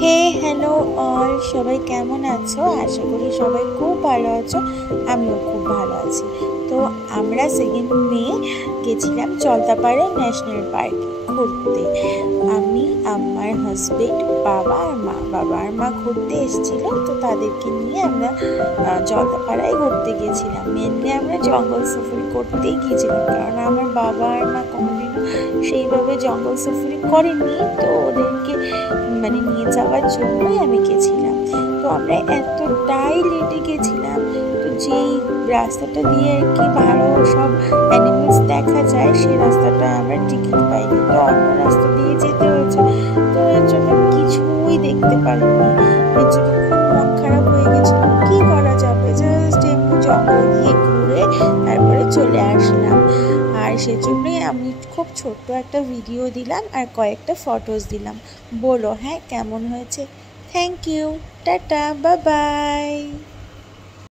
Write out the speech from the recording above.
হে hello all, সবাই কেমন আছো? আশা করি সবাই খুব ভালো আছো। আমিও খুব ভালো আছি। তো আমরা 2 মে গেছিলাম জলদাপাড়া ন্যাশনাল পার্কে ঘুরতে। আমি, আমার হাজবেন্ড, বাবা আর মা ঘুরতে এসেছিল, তো তাদেরকে নিয়ে আমরা জলদাপাড়ায় ঘুরতে গেছিলাম। মেনলি আমরা জঙ্গল সফারি করতেই গিয়েছিলাম, কারণ আমার বাবা আর মা কোনোদিন সেইভাবে জঙ্গল সফারি করেনি, তো ওদেরকে নিয়ে যাওয়ার জন্যই আমি গেছিলাম। তো আমরা এতটাই লেটে গেছিলাম, তো যেই রাস্তাটা দিয়ে আর কি ভালো সব অ্যানিমেলস দেখা যায়, সেই রাস্তাটায় আমরা টিকিট পাইনি, তো অন্য রাস্তা দিয়ে যেতে হয়েছে। তো এর জন্য কিছুই দেখতে পারিনি, এর জন্য খুব মন খারাপ হয়ে গেছিল। কি করা যাবে, জাস্ট এমনি জঙ্গল দিয়ে ঘুরে তারপরে চলে আসলাম। আর সেজন্যই আমি খুব ছোট্ট একটা ভিডিও দিলাম আর কয়েকটা ফটোস দিলাম। বলো হ্যাঁ কেমন হয়েছে? Thank you, tata, bye by.